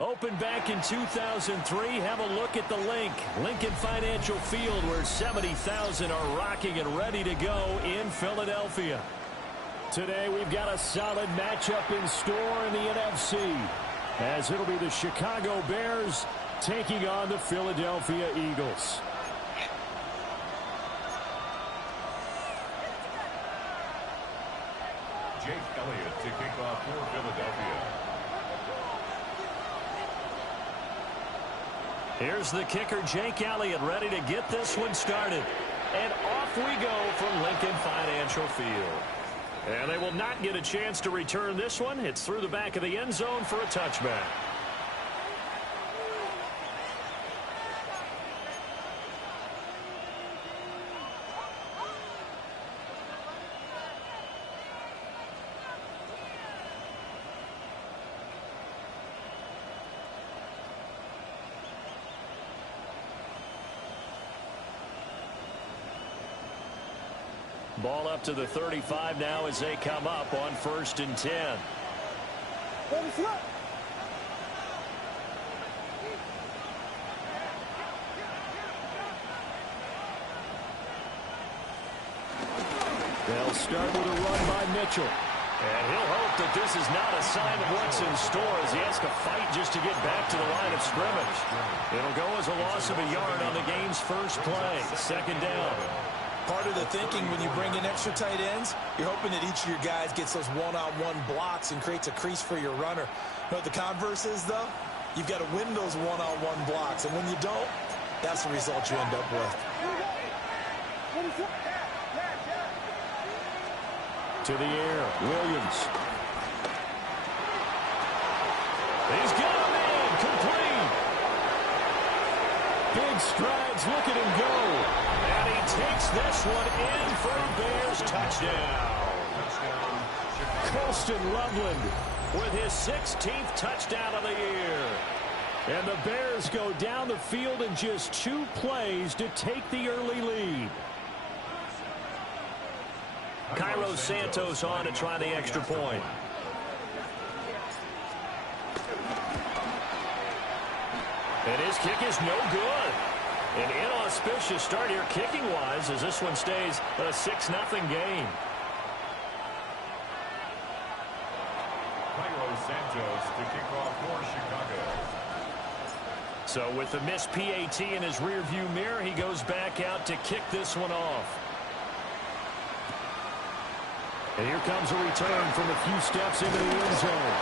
Opened back in 2003. Have a look at the link. Lincoln Financial Field, where 70,000 are rocking and ready to go in Philadelphia. Today we've got a solid matchup in store in the NFC, as it'll be the Chicago Bears taking on the Philadelphia Eagles. Jake Elliott to kick off for Philadelphia. Here's the kicker, Jake Elliott, ready to get this one started. And off we go from Lincoln Financial Field. And they will not get a chance to return this one. It's through the back of the end zone for a touchback. Ball up to the 35 now as they come up on 1st and 10. They'll start with a run by Mitchell. And he'll hope that this is not a sign of what's in store as he has to fight just to get back to the line of scrimmage. It'll go as a loss of a yard on the game's first play. 2nd down. Part of the thinking when you bring in extra tight ends, you're hoping that each of your guys gets those one-on-one blocks and creates a crease for your runner. You know what the converse is, though? You've got to win those one-on-one blocks, and when you don't, that's the result you end up with. To the air, Williams. He's got a man, complete. Big strides, look at him go. And he takes this one in for a Bears touchdown. Colston Loveland with his 16th touchdown of the year. And the Bears go down the field in just 2 plays to take the early lead. Cairo Santos on to try the extra point. And his kick is no good. An inauspicious start here kicking-wise as this one stays a 6-0 game. Cairo Santos to kick off for Chicago. So with the missed PAT in his rearview mirror, he goes back out to kick this one off. And here comes a return from a few steps into the end zone.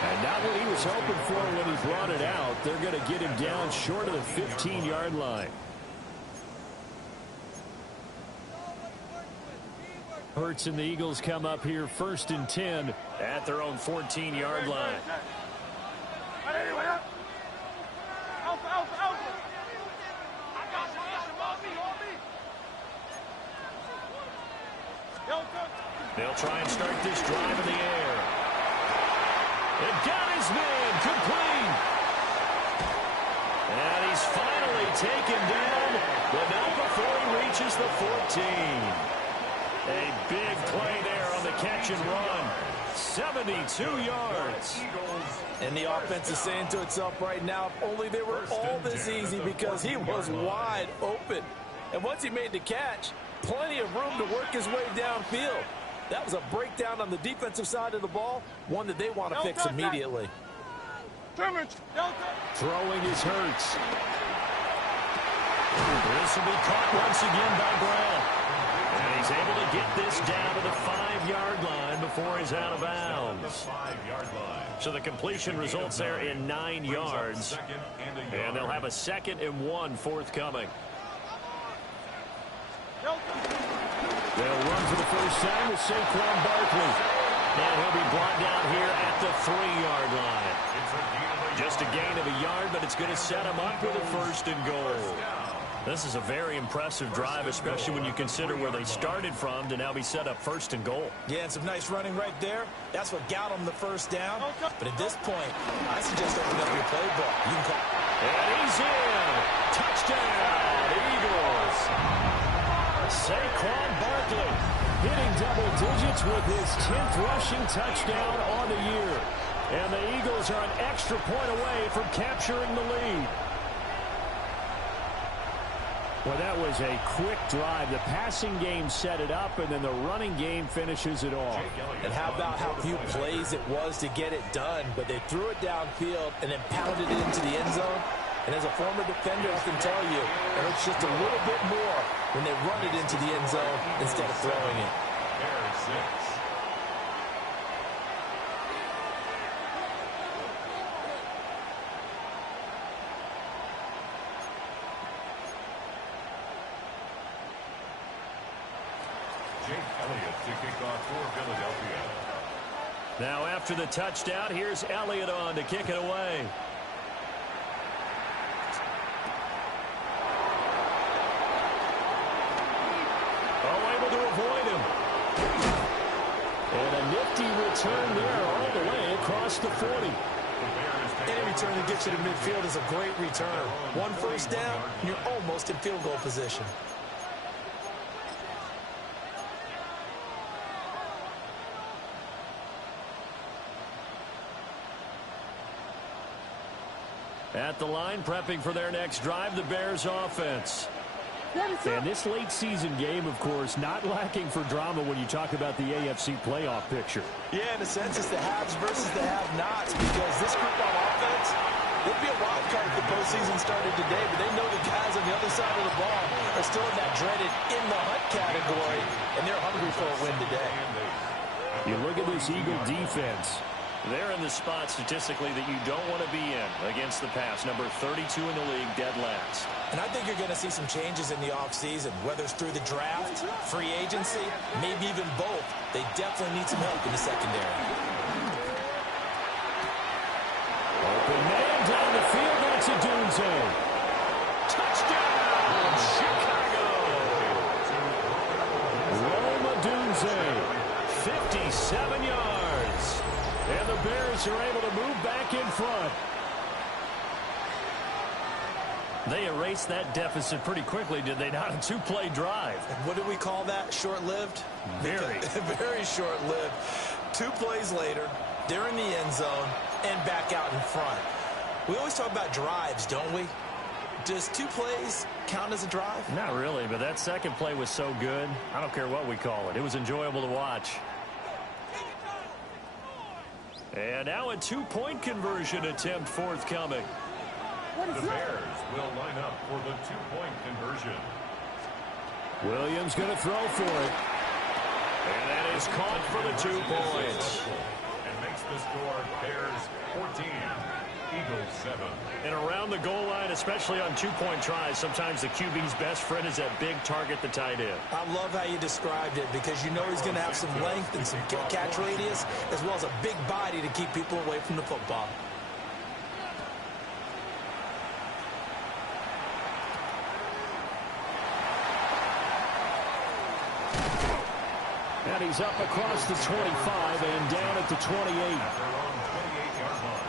And not what he was hoping for when he brought it out. They're going to get him down short of the 15-yard line. Hurts and the Eagles come up here 1st and 10 at their own 14-yard line. They'll try and start this drive in the air. It got his man complete. And he's finally taken down, but not before he reaches the 14. A big play there on the catch and run. 72 yards. And the offense is saying to itself right now, if only they were all this easy, because he was wide open. And once he made the catch, plenty of room to work his way downfield. That was a breakdown on the defensive side of the ball, one that they want to fix immediately. Throwing is Hurts. This will be caught once again by Brown. And he's able to get this down to the 5-yard line before he's out of bounds. So the completion results there in 9 yards. And they'll have a 2nd and 1 forthcoming. They'll run for the first time with Saquon Barkley. And he'll be brought down here at the 3-yard line. Just a gain of a yard, but it's going to set him up with a 1st and goal. This is a very impressive drive, especially when you consider where they started from to now be set up 1st and goal. Yeah, and some nice running right there. That's what got them the first down. But at this point, I suggest opening up your playbook. You can call. And he's in. Touchdown, Eagles. Saquon Barkley hitting double digits with his 10th rushing touchdown on the year. And the Eagles are an extra point away from capturing the lead. Well, that was a quick drive. The passing game set it up, and then the running game finishes it off. And how about how few plays it was to get it done, but they threw it downfield and then pounded it into the end zone. And as a former defender, I can tell you, it hurts just a little bit more when they run it into the end zone instead of throwing it. Now after the touchdown, here's Elliott on to kick it away. Oh, able to avoid him. And a nifty return there all the way across the 40. Any return that gets you to midfield is a great return. One first down, you're almost in field goal position. At the line, prepping for their next drive, the Bears offense. And this late season game, of course, not lacking for drama when you talk about the AFC playoff picture. Yeah, in a sense, it's the haves versus the have-nots, because this group on offense, they'd be a wild card if the postseason started today, but they know the guys on the other side of the ball are still in that dreaded in-the-hunt category, and they're hungry for a win today. You look at this Eagle defense. They're in the spot statistically that you don't want to be in against the pass. Number 32 in the league, dead last. And I think you're going to see some changes in the offseason, whether it's through the draft, free agency, maybe even both. They definitely need some help in the secondary. Open man down the field. That's a Dunze. Touchdown, Chicago. Rome Odunze, 57 yards. And the Bears are able to move back in front. They erased that deficit pretty quickly, did they not? A 2-play drive. What do we call that? Short-lived? Very. Very short-lived. 2 plays later, they're in the end zone and back out in front. We always talk about drives, don't we? Does 2 plays count as a drive? Not really, but that second play was so good. I don't care what we call it. It was enjoyable to watch. And now a 2-point conversion attempt forthcoming. The Bears will line up for the 2-point conversion. Williams going to throw for it. And that is caught for the 2 points. And makes the score Bears 14, Eagles 7. And around the goal line, especially on 2-point tries, sometimes the QB's best friend is that big target, the tight end. I love how you described it, because you know he's going to have some length and some catch radius, as well as a big body to keep people away from the football. And he's up across the 25 and down at the 28. Their own 28-yard line.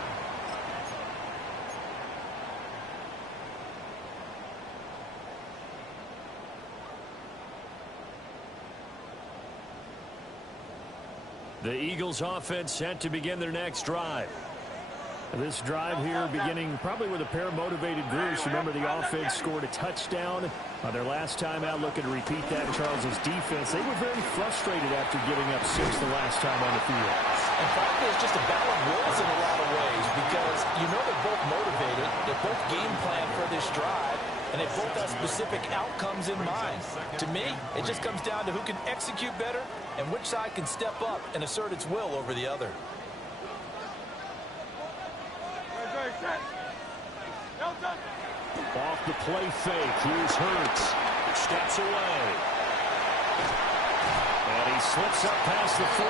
The Eagles offense set to begin their next drive. This drive here beginning probably with a pair of motivated groups. Remember, the offense scored a touchdown on their last time out. Looking to repeat that. Charles's defense, they were very frustrated after giving up 6 the last time on the field. And frankly, it's just a battle of wills in a lot of ways, because you know they're both motivated, they're both game planned for this drive, and they both have specific outcomes in mind. To me, it just comes down to who can execute better and which side can step up and assert its will over the other. Off the play fake, here's Hurts. Steps away. And he slips up past the 45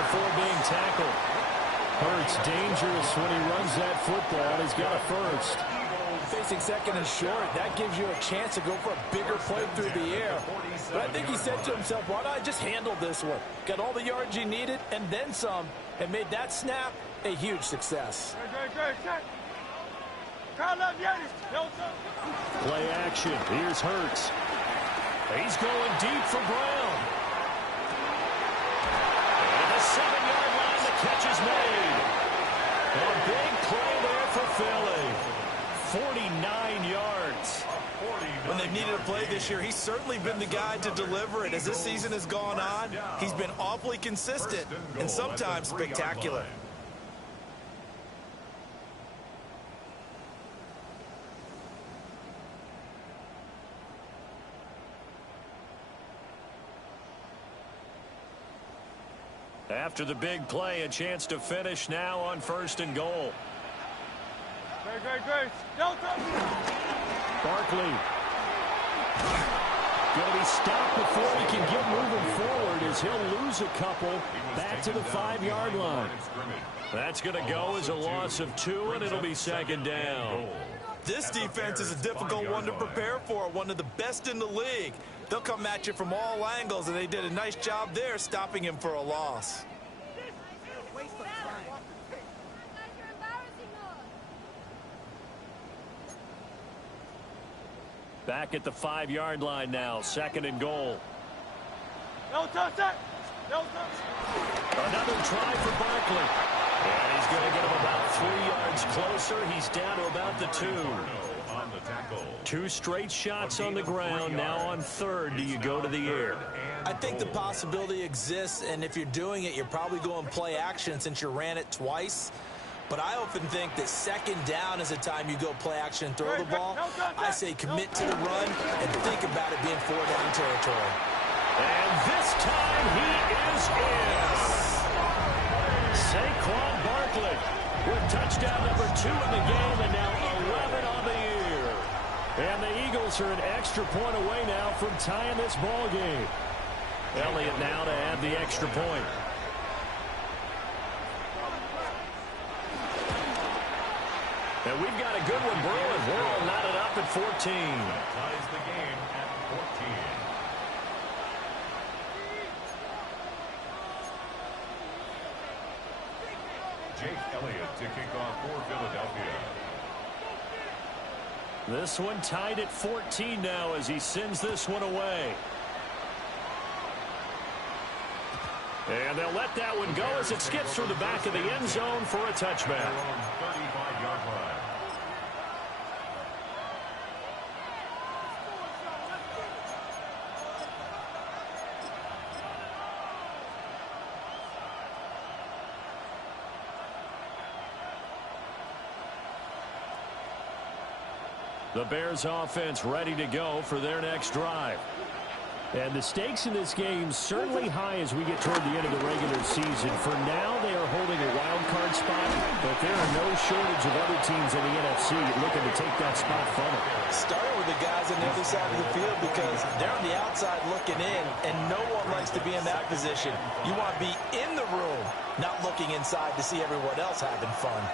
before being tackled. Hurts dangerous when he runs that football. He's got a first. facing second and short, that gives you a chance to go for a bigger play through the air. But I think he said to himself, why don't I just handle this one? Got all the yards you needed and then some, and made that snap a huge success. Play action. Here's Hurts. He's going deep for Brown. And the 7-yard line, the catch is made. A big play there for Philly. 49 yards. When they've needed a play this year, he's certainly been the guy to deliver it. As this season has gone on, he's been awfully consistent and sometimes spectacular. After the big play, a chance to finish now on 1st and goal. Barkley. Going to be stopped before he can get moving forward as he'll lose a couple back to the 5-yard line. That's going to go as a loss of 2, and it'll be 2nd down. This defense is a difficult one to prepare for, one of the best in the league. They'll come at you from all angles, and they did a nice job there stopping him for a loss. Back at the 5-yard line now, 2nd and goal. Another try for Barkley. And he's going to get him about 3 yards closer. He's down to about the 2. 2 straight shots on the ground. Now on 3rd, do you go to the air? I think the possibility exists, and if you're doing it, you're probably going play action since you ran it twice. But I often think that 2nd down is a time you go play action and throw the ball. I say commit to the run and think about it being 4-down territory. And this time he is in. Saquon Barkley with touchdown number 2 in the game, and now 11 on the year. And the Eagles are an extra point away now from tying this ball game. Elliott now to add the extra point. And we've got a good one brewing. We're all knotted up at 14. Ties the game at 14. Jake Elliott to kick off for Philadelphia. This one tied at 14 now as he sends this one away. And they'll let that one go as it skips through the back of the end zone for a touchback. 35-yard line. The Bears offense ready to go for their next drive. And the stakes in this game certainly high as we get toward the end of the regular season. For now, they are holding a wild card spot, but there are no shortage of other teams in the NFC looking to take that spot from them. Starting with the guys on the other side of the field because they're on the outside looking in, and no one likes to be in that position. You want to be in the room, not looking inside to see everyone else having fun.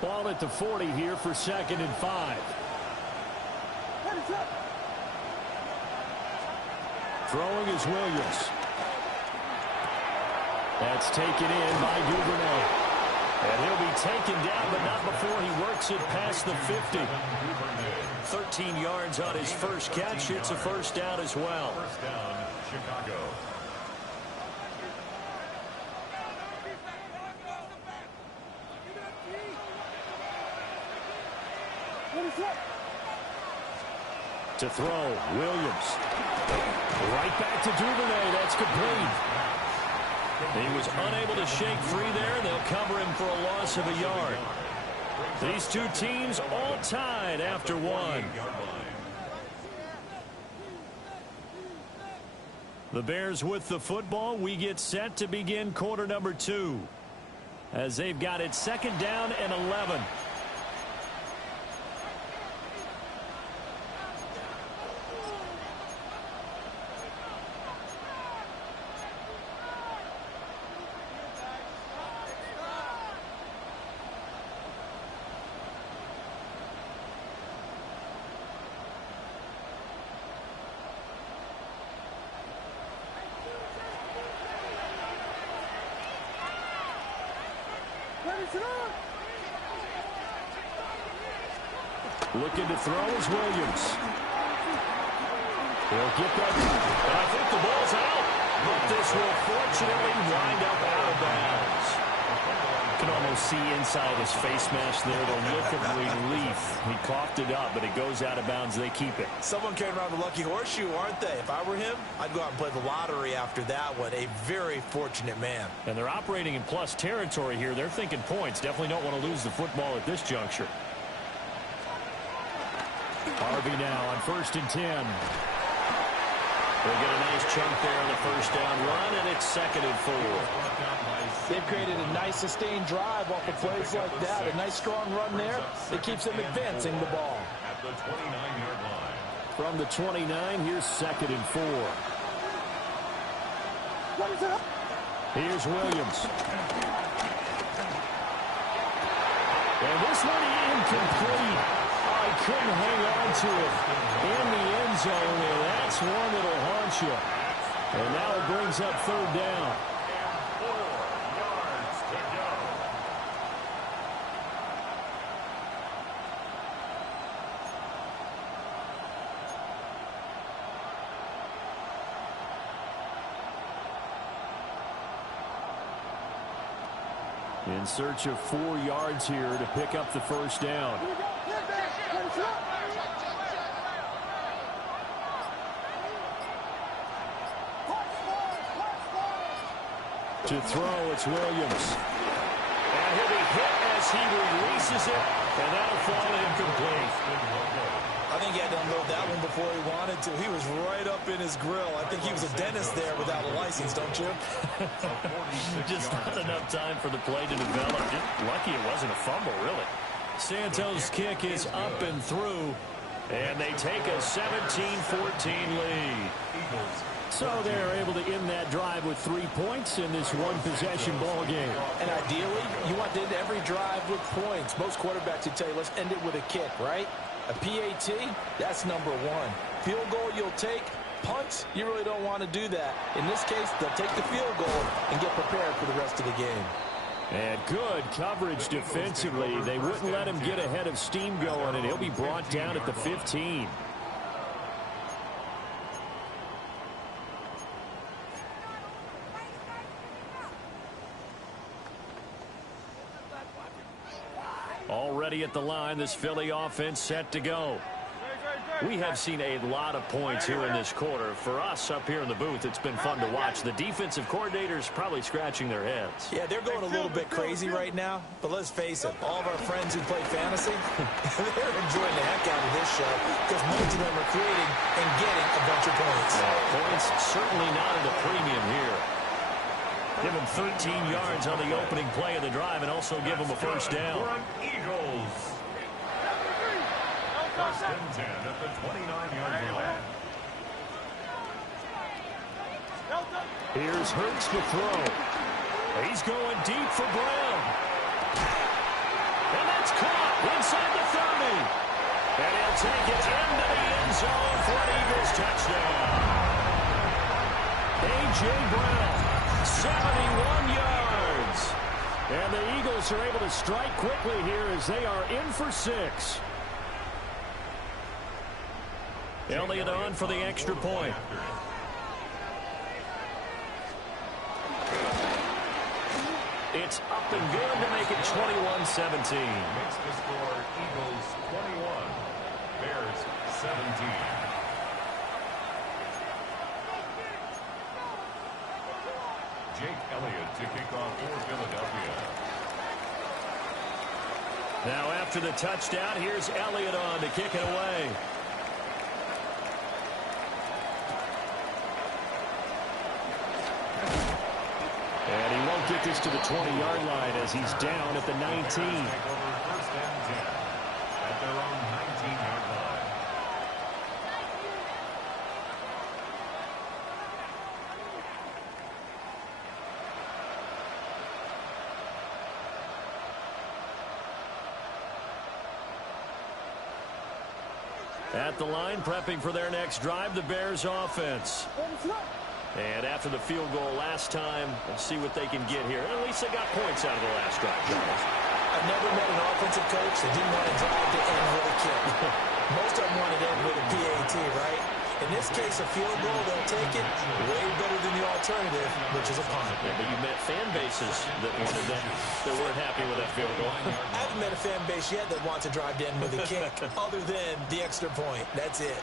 Ball at the 40 here for 2nd and 5. Throwing is Williams. That's taken in by Duvernay. And he'll be taken down, but not before he works it past the 50. 13 yards on his first catch. It's a 1st down as well. 1st down, Chicago. To throw, Williams. Right back to Duvernay. That's complete. He was unable to shake free there. They'll cover him for a loss of a yard. These two teams all tied after one. The Bears with the football. We get set to begin quarter number 2. As they've got it 2nd down and 11. Looking to throw is Williams. He'll get that. And I think the ball's out. But this will fortunately wind up out of bounds. You can almost see inside his face mask there the look of relief. He coughed it up, but it goes out of bounds. They keep it. Someone came around the lucky horseshoe, aren't they? If I were him, I'd go out and play the lottery after that one. A very fortunate man. And they're operating in plus territory here. They're thinking points. Definitely don't want to lose the football at this juncture. Harvey now on 1st and 10. They'll get a nice chunk there on the first down run, and it's 2nd and 4. They've created a nice sustained drive off of plays like that. A nice strong run there. It keeps them advancing the ball. At the 29-yard line. From the 29, here's 2nd and 4. Here's Williams. And this one incomplete. I couldn't hang on to it in the end zone, and that's one that'll haunt you. And now it brings up 3rd down. In search of 4 yards here to pick up the first down. To throw, it's Williams. And he'll be hit as he releases it, and that'll fall incomplete. I think he had to unload that one before he wanted to. He was right up in his grill. I think he was a dentist there without a license, don't you? Just not enough time for the play to develop. Lucky it wasn't a fumble, really. Santos' kick is up and through, and they take a 17-14 lead. So they're able to end that drive with 3 points in this one-possession ball game. And ideally, you want to end every drive with points. Most quarterbacks would tell you, let's end it with a kick, right? A PAT, that's number 1. Field goal you'll take. Punts, you really don't want to do that. In this case, they'll take the field goal and get prepared for the rest of the game. And good coverage defensively. They wouldn't let him get ahead of steam going, and he'll be brought down at the 15. Already at the line, this Philly offense set to go. We have seen a lot of points here in this quarter. For us up here in the booth, it's been fun to watch. The defensive coordinators probably scratching their heads. Yeah, they're going a little bit crazy right now. But let's face it, all of our friends who play fantasy, they're enjoying the heck out of this show because most of them are creating and getting a bunch of points. Points certainly not at a premium here. Give him 13 yards on the opening play of the drive and also give him a first down. Eagles. 1st and 10 at the 29-yard line. Here's Hurts to throw. He's going deep for Brown. And that's caught inside the 30. And he'll take it into the end zone for an Eagles touchdown. A.J. Brown, 71 yards. And the Eagles are able to strike quickly here as they are in for 6. Elliott on for the extra point. It's up and good to make it 21-17. Makes the score Eagles 21, Bears 17. Jake Elliott to kick off for Philadelphia. Now after the touchdown, here's Elliott on to kick it away. And he won't get this to the 20-yard line as he's down at the 19. Take over 1st and 10 at their own 19-yard line. At the line, prepping for their next drive, the Bears offense. And after the field goal last time, we'll see what they can get here. At least they got points out of the last drive. I've never met an offensive coach that didn't want to drive to end with a kick. Most of them want to end with a PAT, right? In this case, a field goal, they'll take it way better than the alternative, which is a punt. Yeah, but you met fan bases that wanted that weren't happy with that field goal. I haven't met a fan base yet that wants to drive to end with a kick other than the extra point. That's it.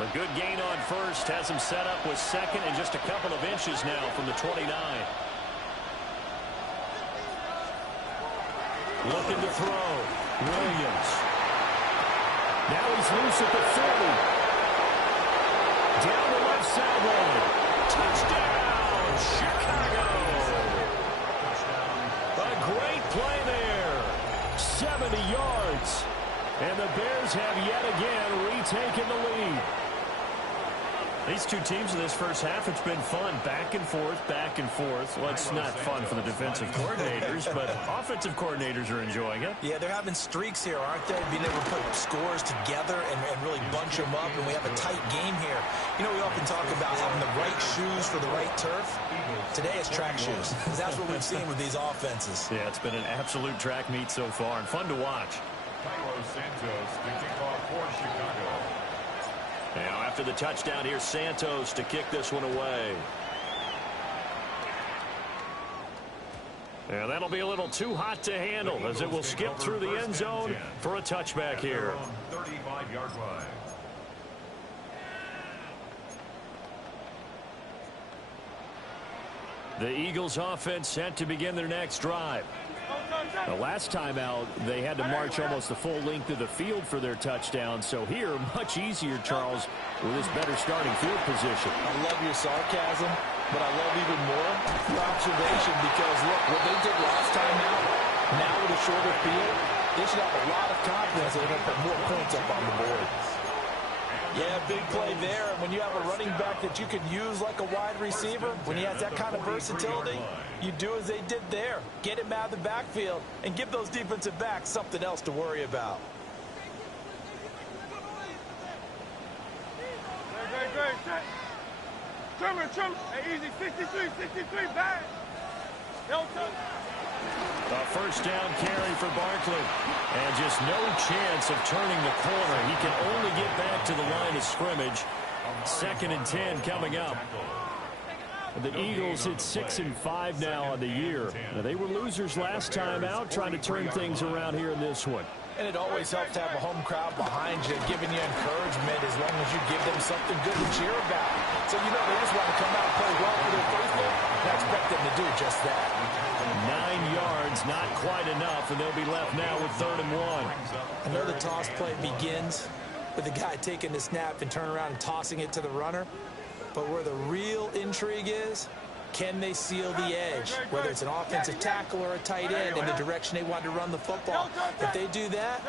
A good gain on first has him set up with second and just a couple of inches now from the 29. Looking to throw. Williams. Now he's loose at the 30. Down the left sideline. Touchdown, Chicago. A great play there. 70 yards. And the Bears have yet again retaken the lead. These two teams in this first half, it's been fun. Back and forth, back and forth. Well, it's not fun for the defensive coordinators, but offensive coordinators are enjoying it. Yeah, they're having streaks here, aren't they? Being able to put scores together and really bunch them up, and we have a tight game here. You know, we often talk about having the right shoes for the right turf. Today it's track shoes. That's what we've seen with these offenses. Yeah, it's been an absolute track meet so far and fun to watch. Carlos Santos to kick off for Chicago. Now after the touchdown, here's Santos to kick this one away. Yeah, that'll be a little too hot to handle as it will skip through the end zone for a touchback here. 35-yard line. The Eagles offense set to begin their next drive. The last time out, they had to march almost the full length of the field for their touchdown. So here, much easier, Charles, with this better starting field position. I love your sarcasm, but I love even more your observation because, look, what they did last time out, now with a shorter field, they should have a lot of confidence that they're going to put more points up on the board. Yeah, big play there. And when you have a running back that you can use like a wide receiver, when he has that kind of versatility, you do as they did there. Get him out of the backfield and give those defensive backs something else to worry about. Great. Trimmer. Hey, easy. 63, back. Don't touch. A first down carry for Barkley. And just no chance of turning the corner. He can only get back to the line of scrimmage. 2nd and 10 coming up. The Eagles hit 6-5 now on the year. Now, they were losers last time out, trying to turn things around here in this one. And it always helps to have a home crowd behind you, giving you encouragement as long as you give them something good to cheer about. So, you know, they just want to come out and play well for their faithful, and I expect them to do just that. 9 yards, not quite enough, and they'll be left now with 3rd and 1. I know the toss play begins with the guy taking the snap and turning around and tossing it to the runner. But where the real intrigue is, can they seal the edge? Whether it's an offensive tackle or a tight end in the direction they want to run the football. If they do that,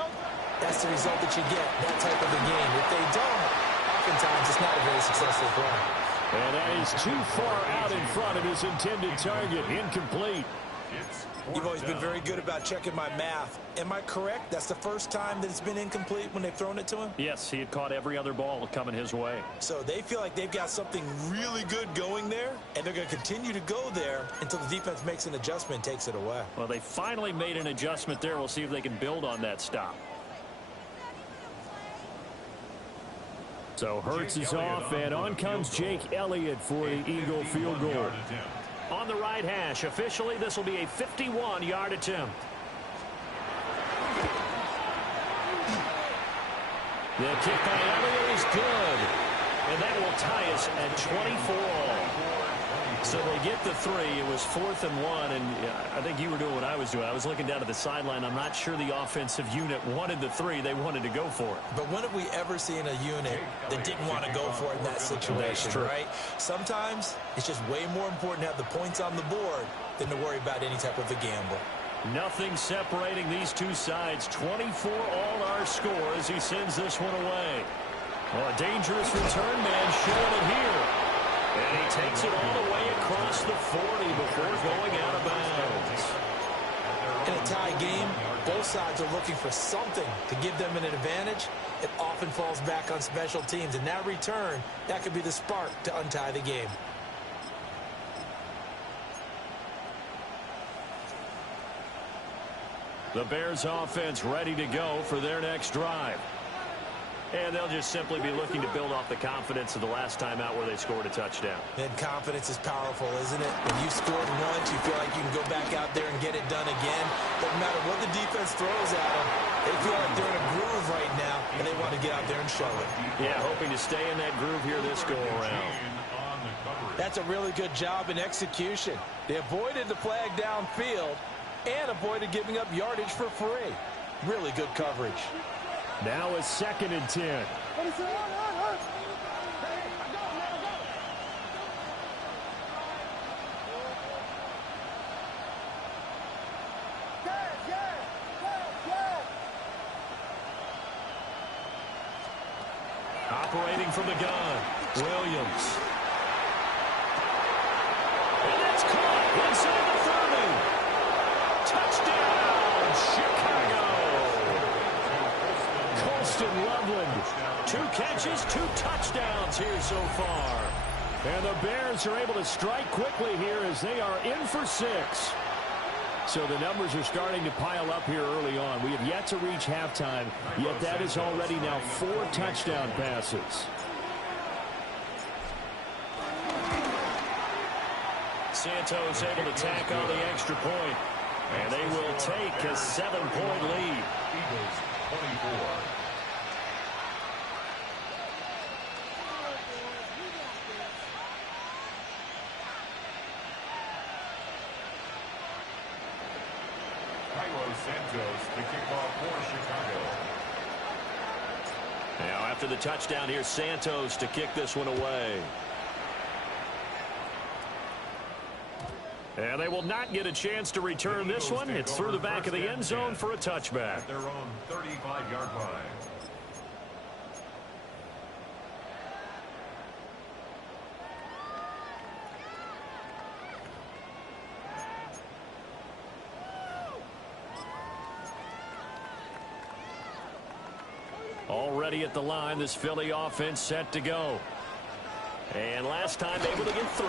that's the result that you get, that type of a game. If they don't, oftentimes it's not a very successful play. And that is too far out in front of his intended target. Incomplete. You've always been very good about checking my math. Am I correct? That's the first time that it's been incomplete when they've thrown it to him? Yes, he had caught every other ball coming his way. So they feel like they've got something really good going there, and they're going to continue to go there until the defense makes an adjustment and takes it away. Well, they finally made an adjustment there. We'll see if they can build on that stop. So Hurts is off, and on comes Jake Elliott for the Eagle field goal. On the right hash, officially, this will be a 51-yard attempt. The kick by Elliott is good, and that will tie us at 24 all. So they get the 3. It was 4th and 1, and I think you were doing what I was doing. I was looking down at the sideline. I'm not sure the offensive unit wanted the 3. They wanted to go for it. But when have we ever seen a unit that didn't want to go for it in that situation, right? Sometimes it's just way more important to have the points on the board than to worry about any type of a gamble. Nothing separating these two sides. 24 all our score as he sends this one away. Well, a dangerous return man showing it here. And he takes it all the way across the 40 before going out of bounds. And In a tie game, both sides are looking for something to give them an advantage. It often falls back on special teams, and that return, that could be the spark to untie the game. The Bears offense ready to go for their next drive. And they'll just simply be looking to build off the confidence of the last time out where they scored a touchdown. And confidence is powerful, isn't it? When you scored once, you feel like you can go back out there and get it done again. Doesn't matter what the defense throws at them. They feel like they're in a groove right now, and they want to get out there and show it. Yeah, hoping to stay in that groove here this go-around. That's a really good job in execution. They avoided the flag downfield and avoided giving up yardage for free. Really good coverage. Now a 2nd and 10. Operating from the gun, Williams. And that's caught inside the 30. Touchdown, Chicago. Colston Loveland, 2 catches, 2 touchdowns here so far. And the Bears are able to strike quickly here as they are in for 6. So the numbers are starting to pile up here early on. We have yet to reach halftime, yet that is already now 4 touchdown passes. Santos able to tack on the extra point, and they will take a 7-point lead. Eagles 24. Santos, the kickoff for Chicago. Now after the touchdown, here's Santos to kick this one away. And they will not get a chance to return this one. It's through the back of the end zone for a touchback. At their own 35-yard line. Already at the line, this Philly offense set to go. And last time able to get 3.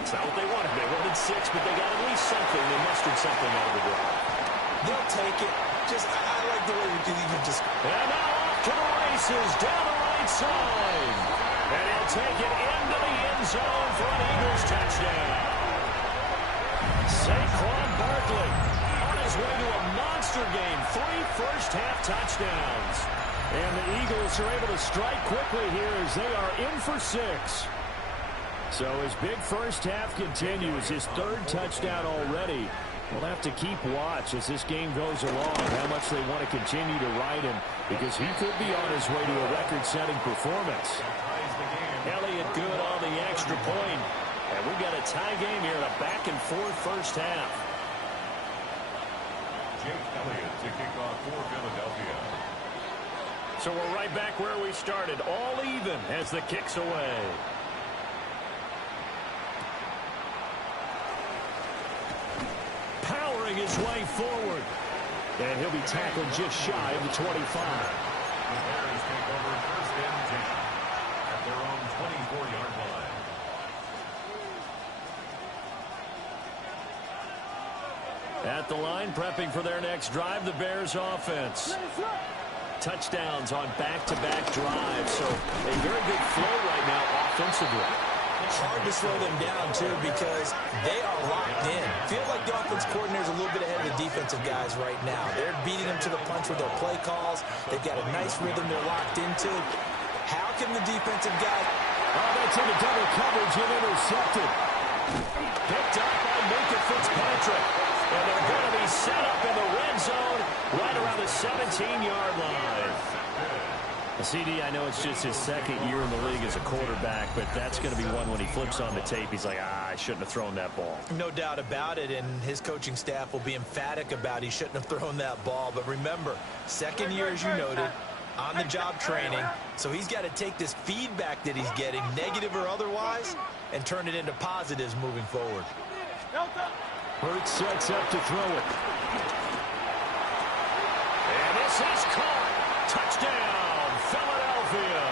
It's not what they wanted. They wanted 6, but they got at least something. They mustered something out of the drive. They'll take it. I like the way you just... And now off to the races down the right side. And he'll take it into the end zone for an Eagles touchdown. Saquon Barkley on his way to a monster game. 3 first-half touchdowns. And the Eagles are able to strike quickly here as they are in for 6. So his big first half continues. His 3rd touchdown already. We'll have to keep watch as this game goes along, how much they want to continue to ride him, because he could be on his way to a record-setting performance. Elliott good on the extra point. And we've got a tie game here in a back-and-forth first half. Jake Elliott to kick off for Philadelphia. So we're right back where we started, all even as the kick's away. Powering his way forward. And he'll be tackled just shy of the 25. The Bears take over 1st and 10 at their own 24-yard line. At the line, prepping for their next drive, the Bears offense. Touchdowns on back-to-back drives, so a very good flow right now offensively. Hard to slow them down, too, because they are locked in. Feel like the offense coordinator's a little bit ahead of the defensive guys right now. They're beating them to the punch with their play calls. They've got a nice rhythm they're locked into. How can the defensive guy... Oh, that's into double coverage and intercepted. Picked up by Minkah Fitzpatrick. And they're going to be set up in the red zone right around the 17-yard line. CD, I know it's just his 2nd year in the league as a quarterback, but that's going to be one when he flips on the tape. He's like, I shouldn't have thrown that ball. No doubt about it, and his coaching staff will be emphatic about he shouldn't have thrown that ball. But remember, 2nd year, as you noted, on-the-job training, so he's got to take this feedback that he's getting, negative or otherwise, and turn it into positives moving forward. Hurts sets up to throw it. And this is caught. Touchdown, Philadelphia.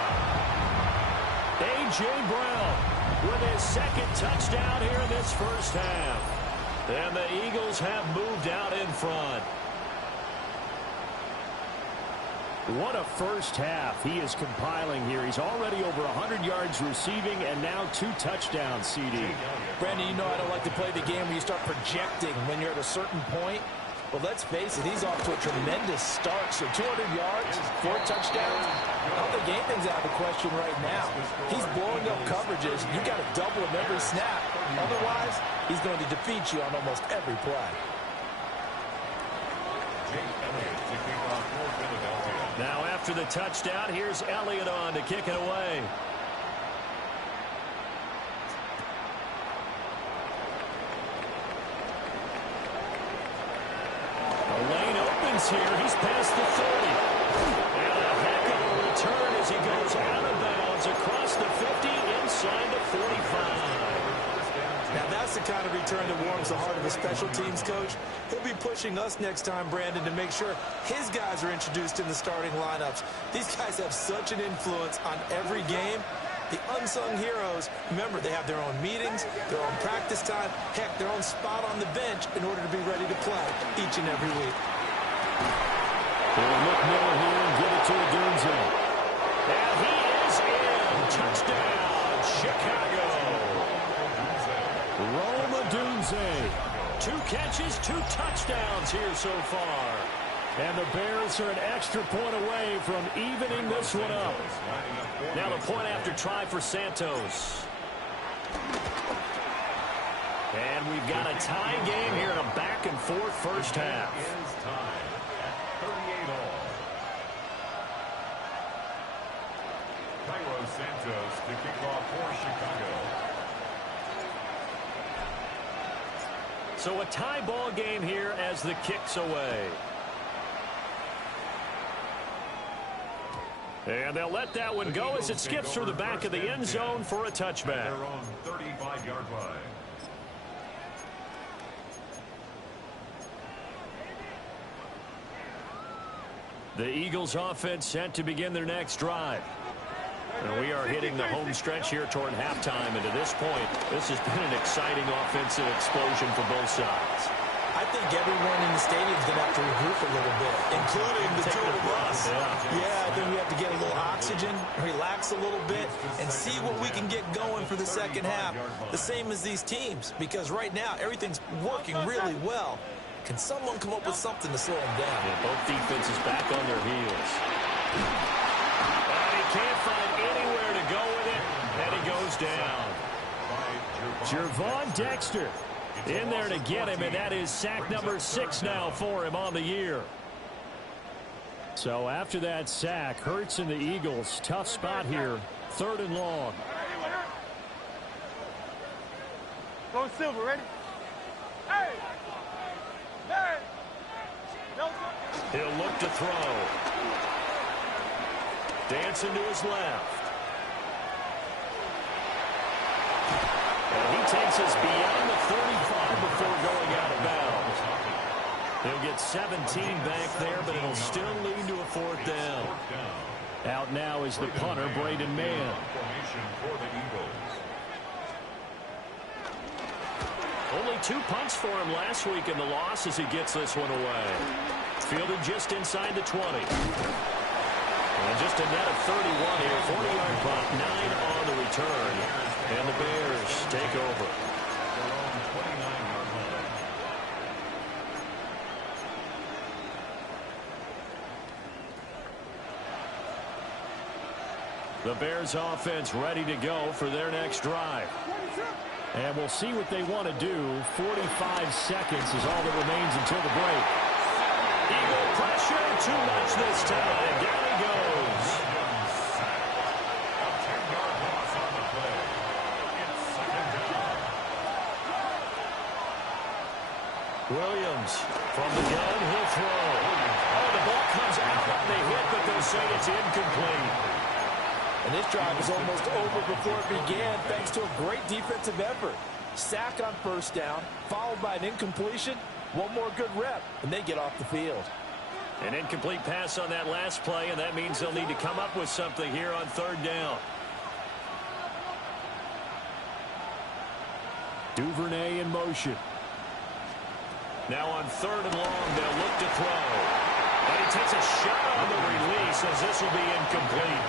A.J. Brown with his second touchdown here in this first half. And the Eagles have moved out in front. What a first half he is compiling here. He's already over 100 yards receiving and now 2 touchdowns, CD. Brandon, you know I don't like to play the game where you start projecting when you're at a certain point. Well, let's face it, he's off to a tremendous start. So 200 yards, 4 touchdowns. I don't think anything's out of the question right now. He's blowing up coverages. You got to double him every snap. Otherwise, he's going to defeat you on almost every play. Now after the touchdown, here's Elliott on to kick it away. The lane opens here. He's past the 30. And a heck of a return as he goes out of bounds across the 50 inside the 45. Now, that's the kind of return that warms the heart of a special teams coach. He'll be pushing us next time, Brandon, to make sure his guys are introduced in the starting lineups. These guys have such an influence on every game. The unsung heroes, remember, they have their own meetings, their own practice time, heck, their own spot on the bench in order to be ready to play each and every week. They'll look Miller here and give it to Odunze. And he is in. Touchdown, Chicago. Rome Odunze. 2 catches, 2 touchdowns here so far. And the Bears are an extra point away from evening this one up. Now the point after try for Santos. And we've got a tie game here in a back-and-forth first half. Cairo Santos to kick off for Chicago. So a tie ball game here as the kick's away. And they'll let that one go as it skips through the back of the end zone for a touchback. Their own 35-yard line. The Eagles offense set to begin their next drive. And we are hitting the home stretch here toward halftime. And to this point, this has been an exciting offensive explosion for both sides. I think everyone in the stadium is going to have to regroup a little bit, including the 2 of us. Yeah, I think we have to get a little oxygen, relax a little bit, and see what we can get going for the second half. The same as these teams, because right now everything's working really well. Can someone come up with something to slow them down? Yeah, both defenses back on their heels. And he can't find anywhere to go with it, and he goes down. Gervon Dexter in there to get him, and that is sack number 6 now for him on the year. So after that sack, Hurts and the Eagles, tough spot here, 3rd and long. Go Silver, ready? Hey! Hey! He'll look to throw. Dancing to his left. And he takes us beyond the 35 before going out of bounds. He'll get 17 back there, but it'll still lead to a 4th down. Out now is the punter, Braden Mann. Only 2 punts for him last week in the loss as he gets this one away. Fielded just inside the 20. And just a net of 31 here. 40-yard punt, 9 on the return. And the Bears take over. The Bears offense ready to go for their next drive. And we'll see what they want to do. 45 seconds is all that remains until the break. Eagle pressure, too much this time. Down he goes. A 10-yard loss on the play. It's 2nd down. Williams from the gun, he'll throw. Oh, the ball comes out on the hit, but they'll say it's incomplete. And this drive was almost over before it began thanks to a great defensive effort. Sack on first down, followed by an incompletion. One more good rep, and they get off the field. An incomplete pass on that last play, and that means they'll need to come up with something here on third down. Duvernay in motion. Now on third and long, they'll look to throw. But he takes a shot on the release as this will be incomplete.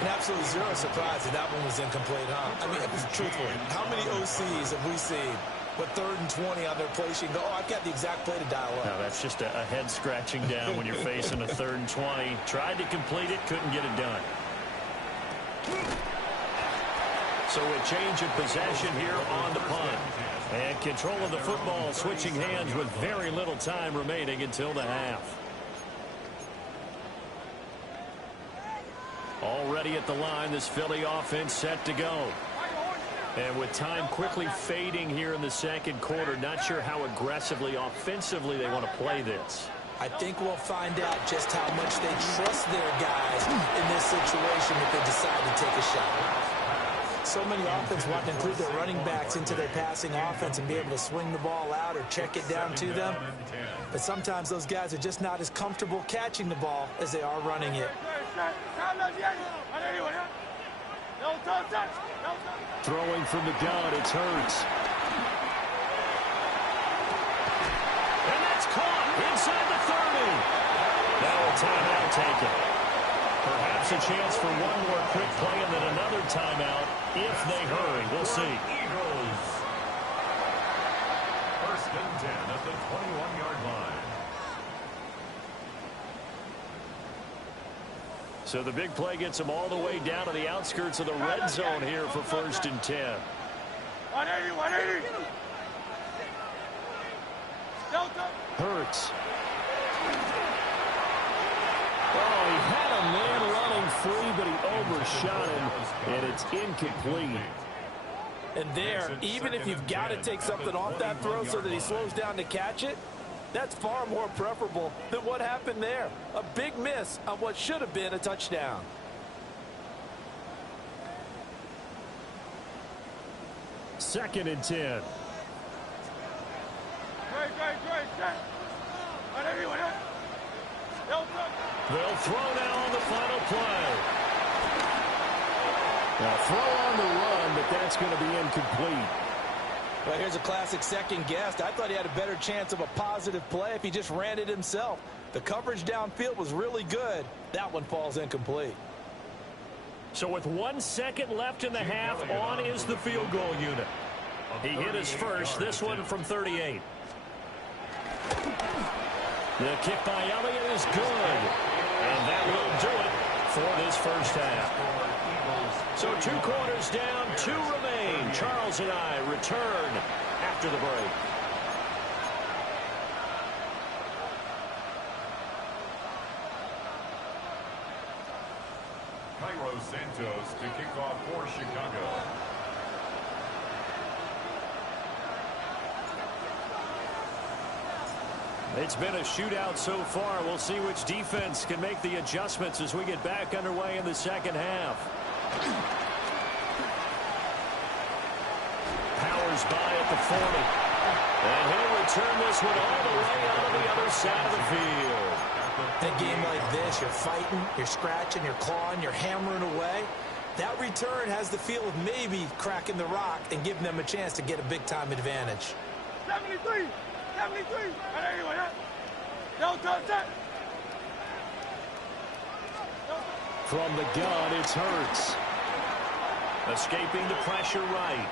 And absolutely zero surprise that that one was incomplete, huh? I mean, truthfully, how many OCs have we seen with 3rd and 20 on their play sheet and go, oh, I've got the exact play to dial up? No, that's just a head scratching down when you're facing a 3rd and 20. Tried to complete it, couldn't get it done. So a change of possession here on the punt. And control of the football switching hands with very little time remaining until the half. Already at the line, this Philly offense set to go. And with time quickly fading here in the second quarter, not sure how aggressively, offensively they want to play this. I think we'll find out just how much they trust their guys in this situation if they decide to take a shot. So many offenses want to include their running backs into their passing offense and be able to swing the ball out or check it down to them. But sometimes those guys are just not as comfortable catching the ball as they are running it. Throwing from the gun, it's Hurts. And that's caught inside the 30. Now a timeout taken. Perhaps a chance for one more quick play and then another timeout if they hurry. We'll see. Eagles. 1st and 10 at the 21-yard line. So the big play gets them all the way down to the outskirts of the red zone here for 1st and 10. 180. Hurts. Oh, he had a man running free, but he overshot him, and it's incomplete. And there, even if you've got to take something off that throw so that he slows down to catch it, that's far more preferable than what happened there. A big miss on what should have been a touchdown. Second and 10. They'll throw now on the final play. Now throw on the run, but that's going to be incomplete. Well, here's a classic second guess. I thought he had a better chance of a positive play if he just ran it himself. The coverage downfield was really good. That one falls incomplete. So with 1 second left in the half, on is the field goal unit. He hit his first, this one from 38. The kick by Elliott is good. And that will do it for this first half. So 2 quarters down, 2 remain. Charles and I return after the break. Cairo Santos to kick off for Chicago. It's been a shootout so far. We'll see which defense can make the adjustments as we get back underway in the second half. Powers by at the 40. And he'll return this one all the way out of the other side of the field. In a game like this, you're fighting, you're scratching, you're clawing, you're hammering away. That return has the feel of maybe cracking the rock and giving them a chance to get a big-time advantage. 73. From the gun, it's Hurts. Escaping the pressure right.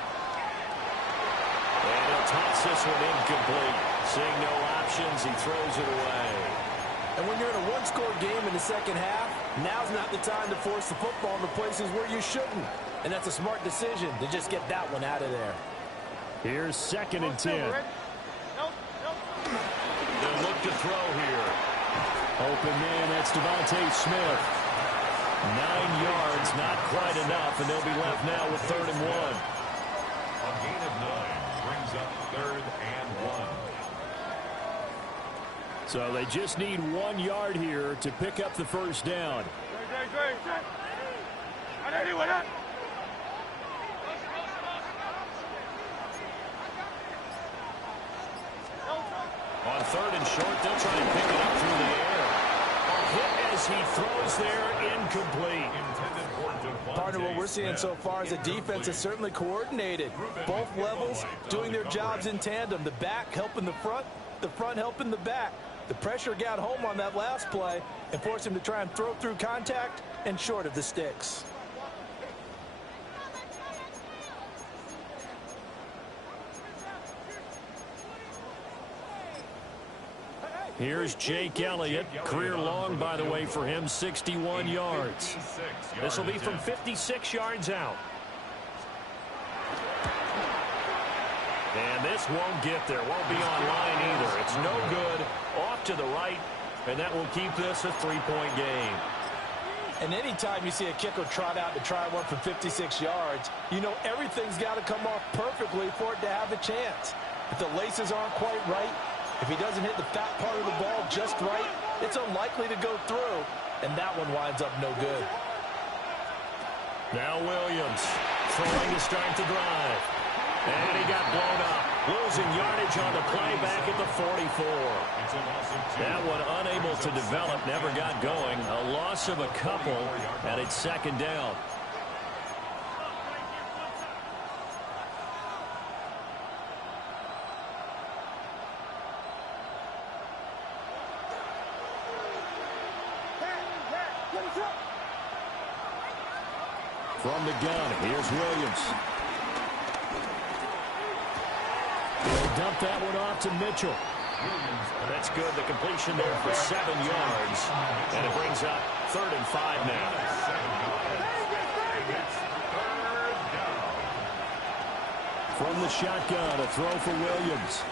And he'll toss this one incomplete. Seeing no options, he throws it away. And when you're in a one-score game in the second half, now's not the time to force the football in the places where you shouldn't. And that's a smart decision to just get that one out of there. Here's 2nd and 10. They'll look to throw here. Open man, that's Devontae Smith. 9 yards, not quite enough, and they'll be left now with 3rd and 1. A gain of 9 brings up 3rd and 1. So they just need 1 yard here to pick up the first down. third and short. They'll try and pick it up through the air. A hit as he throws there, incomplete. Partner, what we're seeing so far is the defense is certainly coordinated. Both levels doing their jobs in tandem. The back helping the front helping the back. The pressure got home on that last play and forced him to try and throw through contact and short of the sticks. Here's Jake Elliott. Career long, by the way, for him, 61 yards. This will be from 56 yards out. And this won't get there. Won't be on line either. It's no good. Off to the right. And that will keep this a 3-point game. And anytime you see a kicker trot out to try one from 56 yards, you know everything's got to come off perfectly for it to have a chance. If the laces aren't quite right, if he doesn't hit the fat part of the ball just right, it's unlikely to go through, and that one winds up no good. Now Williams throwing to start the drive. And he got blown up. Losing yardage on the play back at the 44. That one unable to develop, never got going. A loss of a couple, and it's second down. From the gun, here's Williams. He'll dump that one off to Mitchell. That's good. The completion there for 7 yards. And it brings up 3rd and 5 now. From the shotgun, a throw for Williams.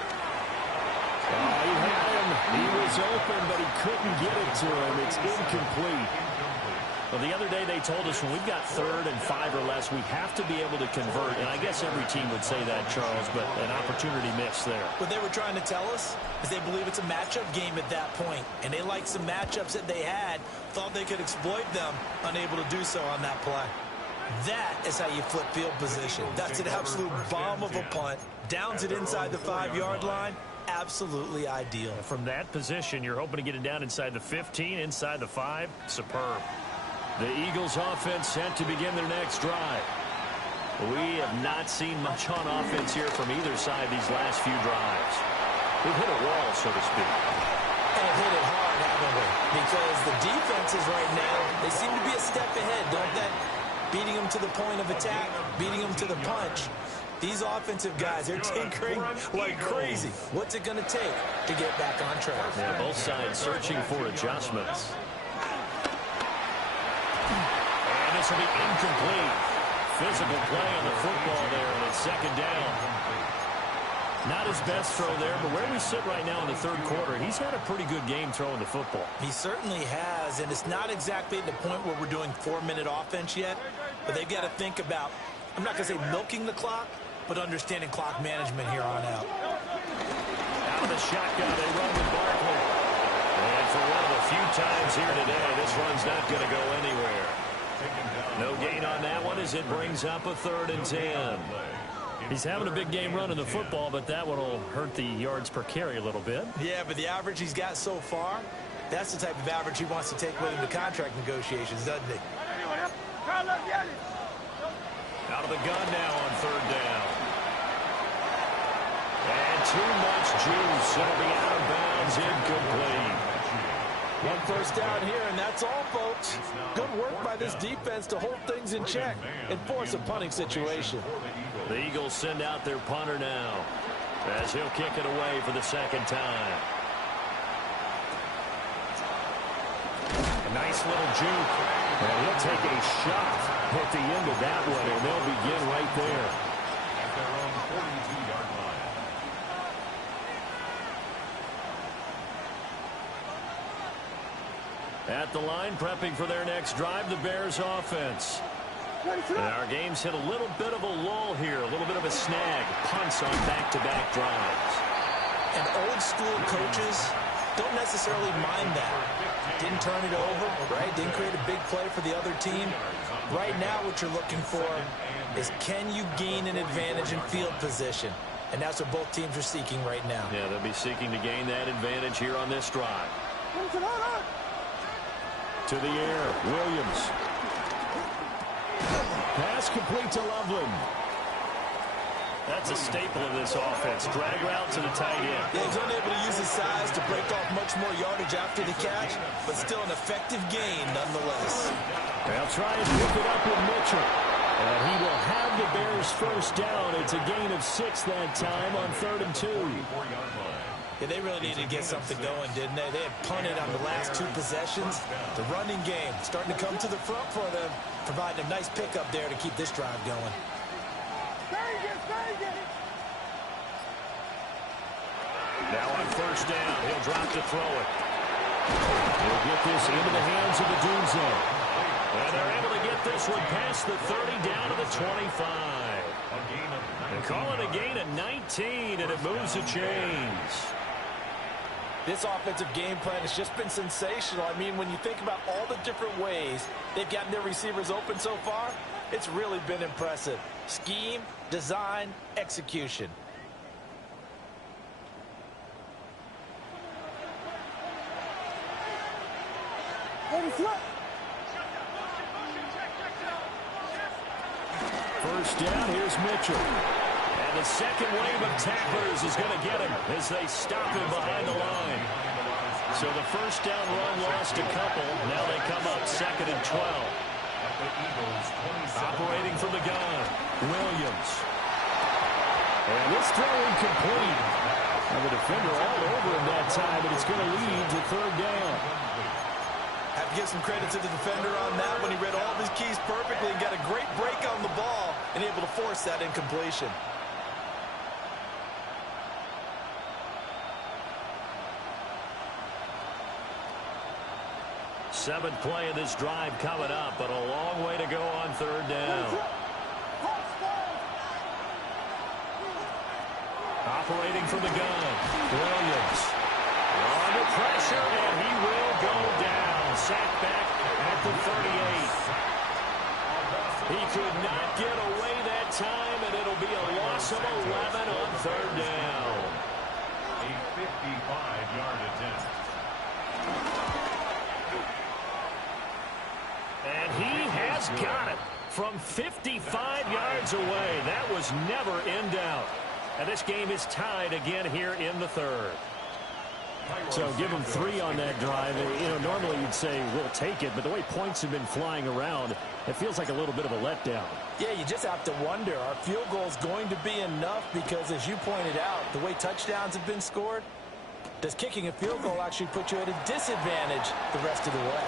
He had him. He was open, but he couldn't get it to him. It's incomplete. Well, the other day they told us when we've got 3rd and 5 or less, we have to be able to convert. And I guess every team would say that, Charles, but an opportunity missed there. What they were trying to tell us is they believe it's a matchup game at that point. And they liked some matchups that they had, thought they could exploit them, unable to do so on that play. That is how you flip field position. That's an absolute bomb of a punt. Downs it inside the 5-yard line. Absolutely ideal. From that position, you're hoping to get it down inside the 15, inside the 5. Superb. The Eagles offense set to begin their next drive. We have not seen much on offense here from either side these last few drives. We've hit a wall, so to speak. And hit it hard, haven't we? Because the defenses right now, they seem to be a step ahead, don't they? Beating them to the point of attack, beating them to the punch. These offensive guys, they're tinkering like crazy. What's it going to take to get back on track? Yeah, both sides searching for adjustments. And this will be incomplete. Physical play on the football there, and it's second down. Not his best throw there, but where we sit right now in the 3rd quarter, he's had a pretty good game throwing the football. He certainly has, and it's not exactly at the point where we're doing 4-minute offense yet, but they've got to think about, I'm not going to say milking the clock, but understanding clock management here on out. Out of the shotgun, they run with Barkley. And for one of the few times here today, this run's not going to go anywhere. No gain on that one as it brings up a 3rd and 10. He's having a big game running the football, but that one will hurt the yards per carry a little bit. Yeah, but the average he's got so far, that's the type of average he wants to take with him to contract negotiations, doesn't he? Out of the gun now on 3rd down. And too much juice. It'll be out of bounds, incomplete. 1 first down here, and that's all, folks. Good work by this defense to hold things in check and force a punting situation. The Eagles send out their punter now as he'll kick it away for the 2nd time. A nice little juke. And he'll take a shot at the end of that one, and they'll begin right there. At their own 42-yard line. At the line, prepping for their next drive, the Bears offense. And our game's hit a little bit of a lull here, a little bit of a snag. Punts on back-to-back drives. And old-school coaches don't necessarily mind that. Didn't turn it over, right? Didn't create a big play for the other team. Right now what you're looking for is, can you gain an advantage in field position? And that's what both teams are seeking right now. Yeah, they'll be seeking to gain that advantage here on this drive. To the air, Williams. Pass complete to Loveland. That's a staple of this offense. Drag route to the tight end. Yeah, he's unable to use his size to break off much more yardage after the catch, but still an effective gain nonetheless. They'll try and pick it up with Mitchell. And he will have the Bears first down. It's a gain of 6 that time on 3rd and 2. Yeah, they really needed to get something going, didn't they? They had punted on the last 2 possessions. The running game starting to come to the front for them, providing a nice pickup there to keep this drive going. Now on first down, he'll drop to throw it. He'll get this into the hands of the Dunze. And they're able to get this one past the 30 down to the 25. They call it a gain of 19, and it moves the chains. This offensive game plan has just been sensational. I mean, when you think about all the different ways they've gotten their receivers open so far, it's really been impressive. Scheme, design, execution. First down, here's Mitchell. And the second wave of tacklers is going to get him as they stop him behind the line. So the first down run lost a couple. Now they come up 2nd and 12. Operating from the gun, Williams. And this throw incomplete. And the defender all over him that time, but it's going to lead to 3rd down. Have to give some credit to the defender on that when he read all of his keys perfectly and got a great break on the ball and able to force that incompletion. Seventh play of this drive coming up, but a long way to go on 3rd down. Operating from the gun, Williams. Under pressure, and he will go down. Sacked back at the 38. He could not get away that time, and it'll be a loss of 11 on 3rd down. A 55-yard attempt. And he has got it from 55 yards away. That was never in doubt. And this game is tied again here in the 3rd. So give them 3 on that drive. You know, normally you'd say we'll take it, but the way points have been flying around, it feels like a little bit of a letdown. Yeah, you just have to wonder, are field goals going to be enough? Because as you pointed out, the way touchdowns have been scored, does kicking a field goal actually put you at a disadvantage the rest of the way?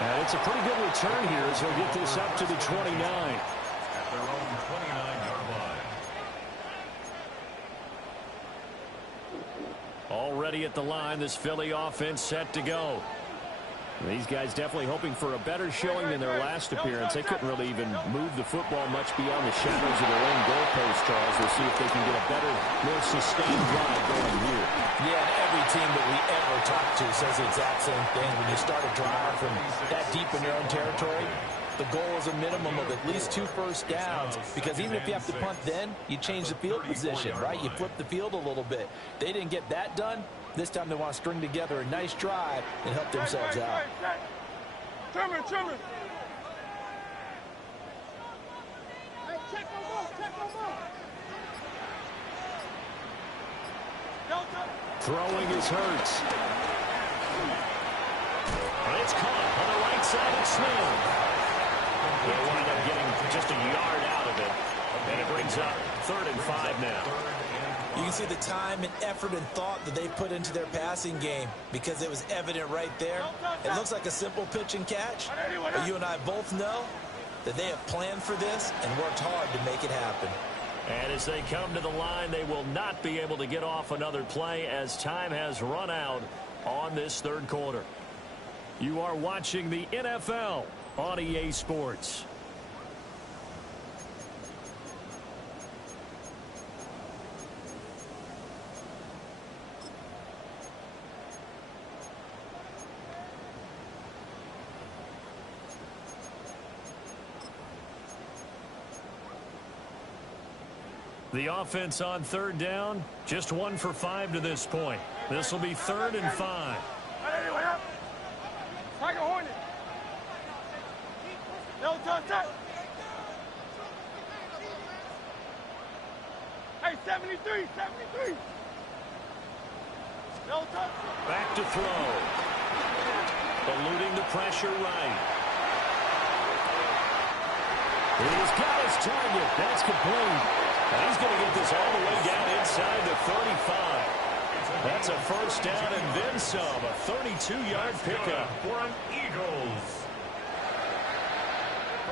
And it's a pretty good return here as he'll get this up to the 29. At their own 29-yard line. Already at the line, this Philly offense set to go. These guys definitely hoping for a better showing than their last appearance. They couldn't really even move the football much beyond the shadows of their own goalpost, Charles. We'll see if they can get a better, more sustained drive going here. Yeah, and every team that we ever talk to says the exact same thing. When you start a drive from that deep in your own territory, the goal is a minimum of at least 2 first downs, because even if you have to punt then, you change the field position, right? You flip the field a little bit. They didn't get that done. This time they want to string together a nice drive and help themselves out. Trimmer. Hey, check them up. Throwing is Hurts. And it's caught on the right side of Smith. They wind up getting just a yard out of it. And it brings up 3rd and 5 now. You can see the time and effort and thought that they put into their passing game, because it was evident right there. It looks like a simple pitch and catch, but you and I both know that they have planned for this and worked hard to make it happen. And as they come to the line, they will not be able to get off another play as time has run out on this 3rd quarter. You are watching the NFL on EA Sports. The offense on third down, just 1 for 5 to this point. This will be 3rd and 5. Tiger Hornet. No touch. Hey, 73. No touch. Back to throw. Eluding the pressure right. He's got his target. That's complete. And he's going to get this all the way down inside the 35. That's a first down and then some. A 32-yard pickup. For an Eagles.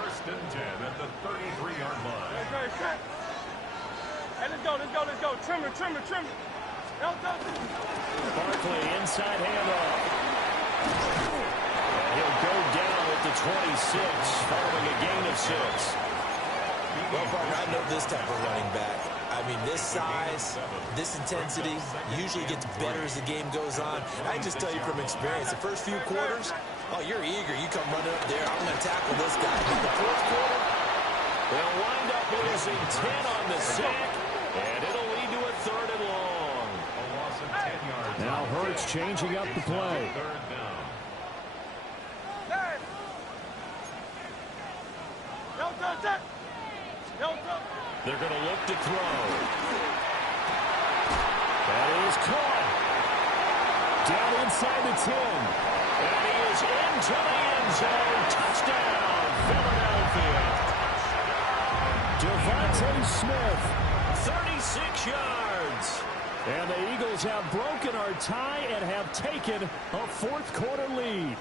1st and 10 at the 33-yard line. Hey, let's go. Trimmer. No touch. Barkley inside handoff. And he'll go down at the 26 following a gain of 6. Well, partner, I know this type of running back. I mean, this size, this intensity usually gets better as the game goes on. I can just tell you from experience, the first few quarters, oh, you're eager. You come running up there. I'm going to tackle this guy. In the 4th quarter, they'll wind up losing 10 on the sack, and it'll lead to a 3rd and long. A loss of 10 yards. Now Hurts changing up the play. 3rd down. They're going to look to throw. That is caught. Down inside the 10. And he is into the end zone. Touchdown, Philadelphia. Devontae Smith, 36 yards. And the Eagles have broken our tie and have taken a 4th quarter lead.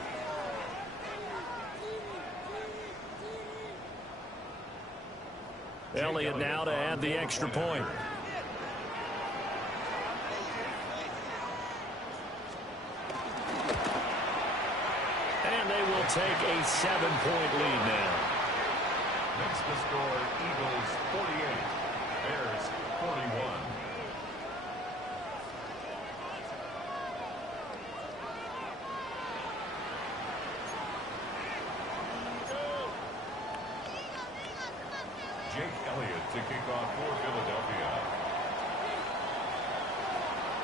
Elliott now to add the extra point. And they will take a 7-point lead now. Next to score, Eagles 48, Bears 41. Jake Elliott to kick off for Philadelphia.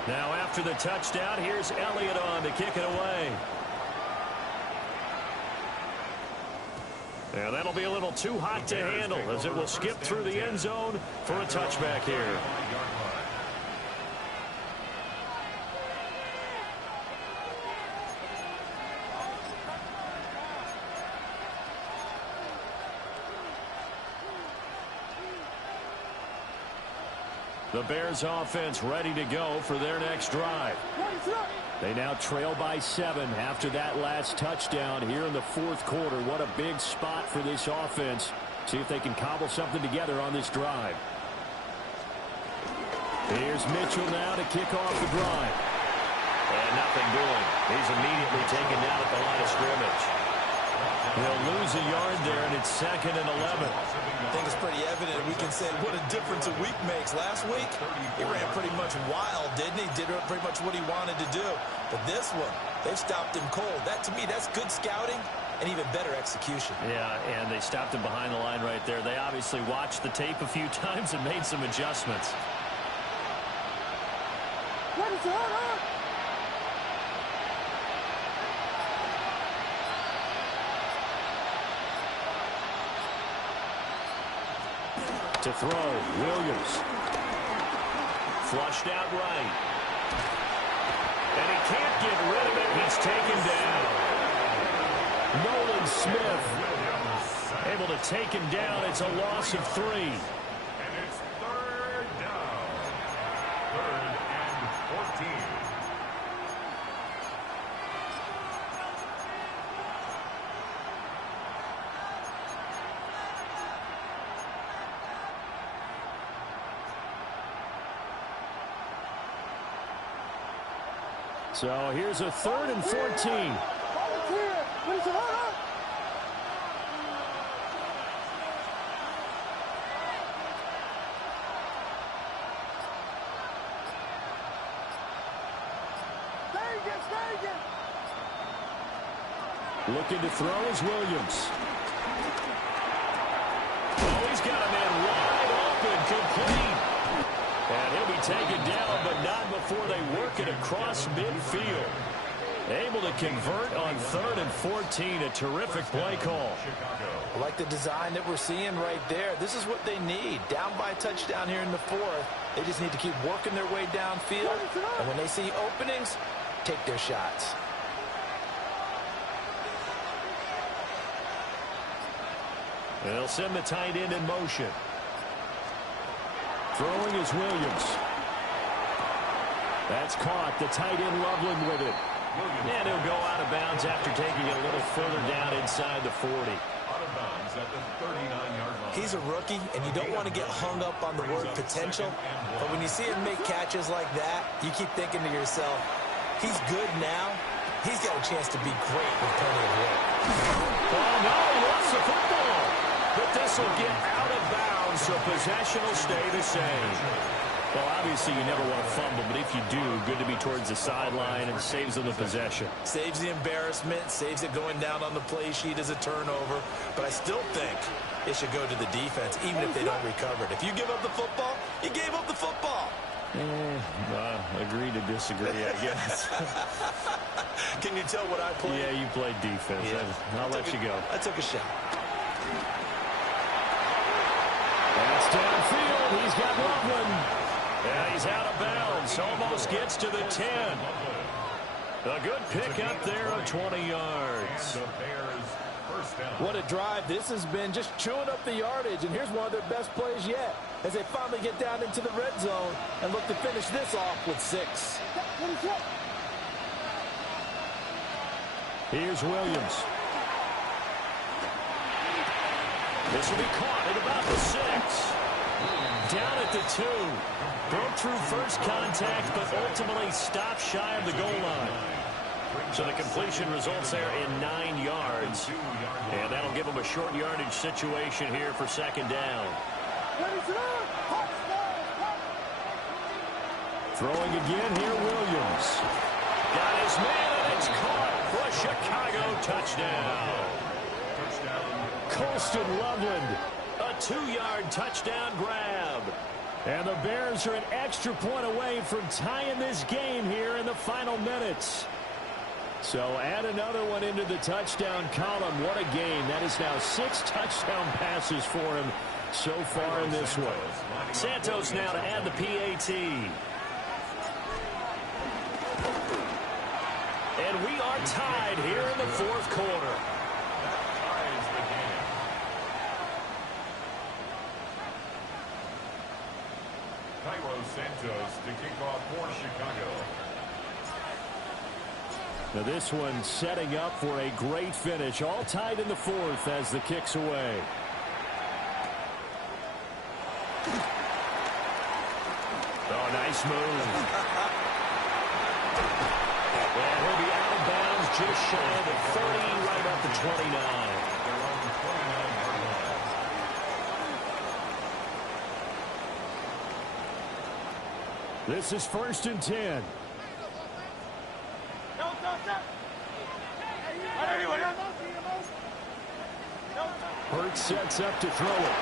Now after the touchdown, here's Elliott on to kick it away. And that'll be a little too hot to handle as it will skip through the end zone for a touchback here. The Bears offense ready to go for their next drive. They now trail by 7 after that last touchdown here in the 4th quarter. What a big spot for this offense. See if they can cobble something together on this drive. Here's Mitchell now to kick off the drive. And nothing doing. He's immediately taken down at the line of scrimmage. They'll lose a yard there, and it's 2nd and 11. I think it's pretty evident. We can say what a difference a week makes. Last week, he ran pretty much wild, didn't he? Did pretty much what he wanted to do. But this one, they've stopped him cold. That, to me, that's good scouting and even better execution. Yeah, and they stopped him behind the line right there. They obviously watched the tape a few times and made some adjustments. What is that? To throw, Williams. Flushed out right. And he can't get rid of it. He's taken down. Nolan Smith able to take him down. It's a loss of 3. And it's 3rd down. 3rd and 14. So here's a 3rd and 14. Looking to throw is Williams. Oh, he's got a man wide open, complete. take it down, but not before they work it across midfield. Able to convert on 3rd and 14. A terrific play call. I like the design that we're seeing right there. This is what they need. Down by a touchdown here in the 4th. They just need to keep working their way downfield. And when they see openings, take their shots. They'll send the tight end in motion. Throwing is Williams. That's caught. The tight end Loveland with it. And he'll go out of bounds after taking it a little further down inside the 40. Out of bounds at the 39-yard line. He's a rookie, and you don't want to get hung up on the word potential. But when you see him make catches like that, you keep thinking to yourself, he's good now. He's got a chance to be great with plenty of work. Oh, no, he lost the football. But this will get out of bounds, so possession will stay the same. Well, obviously, you never want to fumble, but if you do, good to be towards the sideline and saves them the possession. Saves the embarrassment, saves it going down on the play sheet as a turnover. But I still think it should go to the defense, even if they don't recover it. If you give up the football, you gave up the football. Agree to disagree, I guess. Can you tell what I played? Yeah, you played defense. Yeah. I'll let you go. I took a shot. That's downfield. He's got Loveland. Yeah, he's out of bounds. Almost gets to the 10. A good pickup there of 20 yards. What a drive this has been, just chewing up the yardage. And here's one of their best plays yet as they finally get down into the red zone and look to finish this off with 6. Here's Williams. This will be caught at about the 6. Down at the 2. Broke through first contact, but ultimately stopped shy of the goal line. So the completion results there in 9 yards. And that'll give them a short yardage situation here for 2nd down. Throwing again here, Williams. Got his man, and it's caught for a Chicago touchdown. Colston Loveland, a 2-yard touchdown grab. And the Bears are an extra point away from tying this game here in the final minutes. So add another one into the touchdown column. What a game. That is now 6 touchdown passes for him so far in this one. Santos now to add the PAT. And we are tied here in the 4th quarter. Cairo Santos to kick off for Chicago. Now this one setting up for a great finish. All tied in the 4th as the kick's away. Oh, nice move. And he'll be out of bounds just shy of the 30, right up the 29. This is 1st and 10. Hurts sets up to throw it.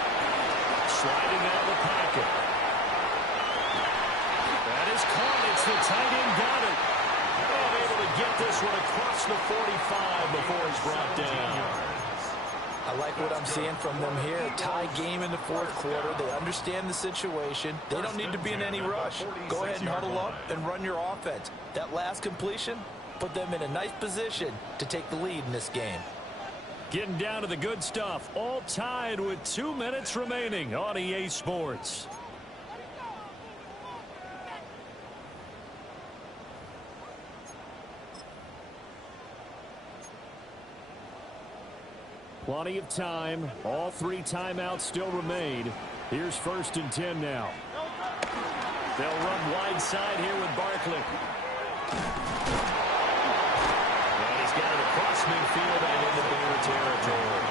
Sliding out of the pocket. That is caught. It's the tight end got it. And able to get this one across the 45 before it's brought down. I like what I'm seeing from them here. A tie game in the 4th quarter. They understand the situation. They don't need to be in any rush. Go ahead and huddle up and run your offense. That last completion put them in a nice position to take the lead in this game. Getting down to the good stuff. All tied with 2 minutes remaining on EA Sports. Plenty of time. All 3 timeouts still remain. Here's 1st and 10 now. They'll run wide side here with Barkley. And he's got it across midfield and into Bear territory.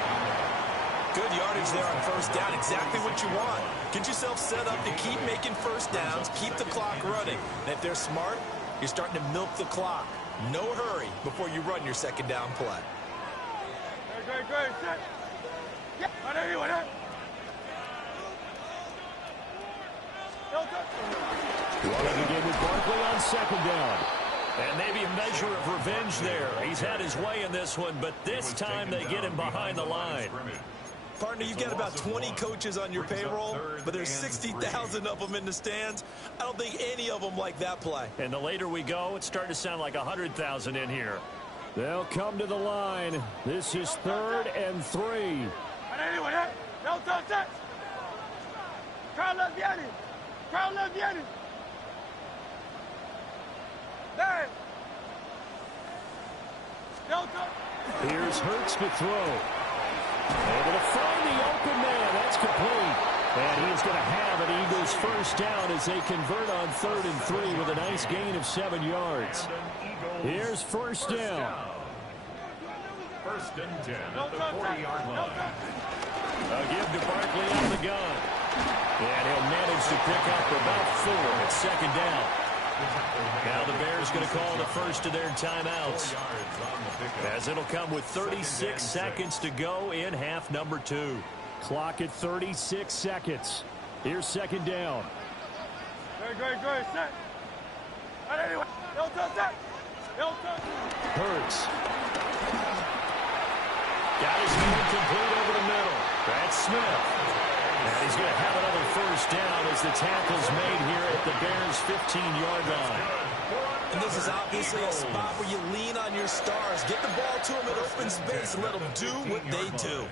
Good yardage there on 1st down. Exactly what you want. Get yourself set up to keep making 1st downs, keep the clock running. And if they're smart, you're starting to milk the clock. No hurry before you run your 2nd down play. Running again with Barkley on second down. And maybe a measure of revenge there. He's had his way in this one, but this time they get him behind the line. Partner, you've got about 20 coaches on your payroll, but there's 60,000 of them in the stands. I don't think any of them like that play. And the later we go, it's starting to sound like 100,000 in here. They'll come to the line. This is 3rd and 3. Here's Hurts to throw. Able to find the open man. That's complete. And he's going to have an Eagles first down as they convert on 3rd and 3 with a nice gain of 7 yards. Here's first down. 1st and 10 at the 40-yard line. A give to Barkley on the gun. And he'll manage to pick up about 4 at 2nd down. Now the Bears going to call the first of their timeouts, as it'll come with 36 seconds to go in half number 2. Clock at 36 seconds. Here's 2nd down. Hurts. Got his man complete over the middle. That's Smith. And he's going to have another first down as the tackle's made here at the Bears' 15-yard line. And this is obviously a spot where you lean on your stars. Get the ball to them in open space and let them do what they do.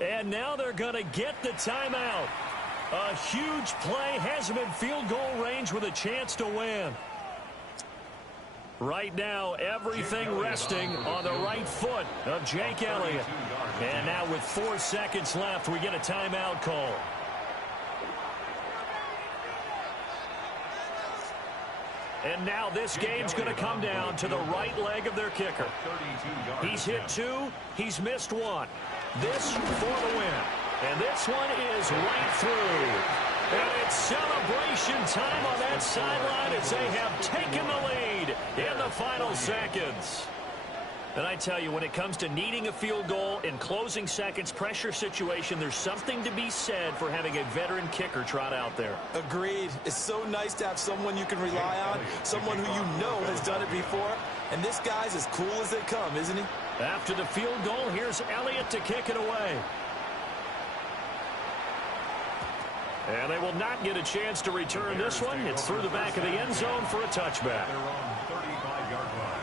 And now they're going to get the timeout. A huge play has him in field goal range with a chance to win. Right now, everything resting on the right foot of Jake Elliott. And now with 4 seconds left, we get a timeout call. And now this game's going to come down to the right leg of their kicker. He's hit 2. He's missed 1. This for the win. And this one is right through. And it's celebration time on that sideline as they have taken the lead in the final seconds. And I tell you, when it comes to needing a field goal in closing seconds, pressure situation, there's something to be said for having a veteran kicker trot out there. Agreed. It's so nice to have someone you can rely on, someone who you know has done it before. And this guy's as cool as they come, isn't he? After the field goal, here's Elliott to kick it away. And they will not get a chance to return this one. It's through the back of the end zone for a touchback. Their own 35-yard line.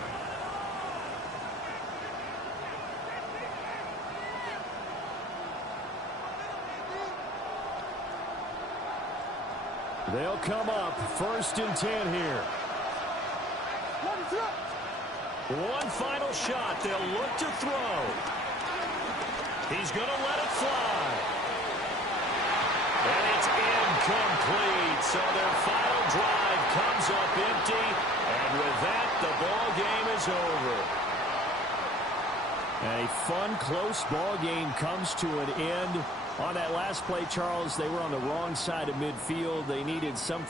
They'll come up 1st and 10 here. One final shot. They'll look to throw. He's going to let it fly. And it's incomplete. So their final drive comes up empty. And with that, the ball game is over. A fun, close ball game comes to an end. On that last play, Charles, they were on the wrong side of midfield. They needed some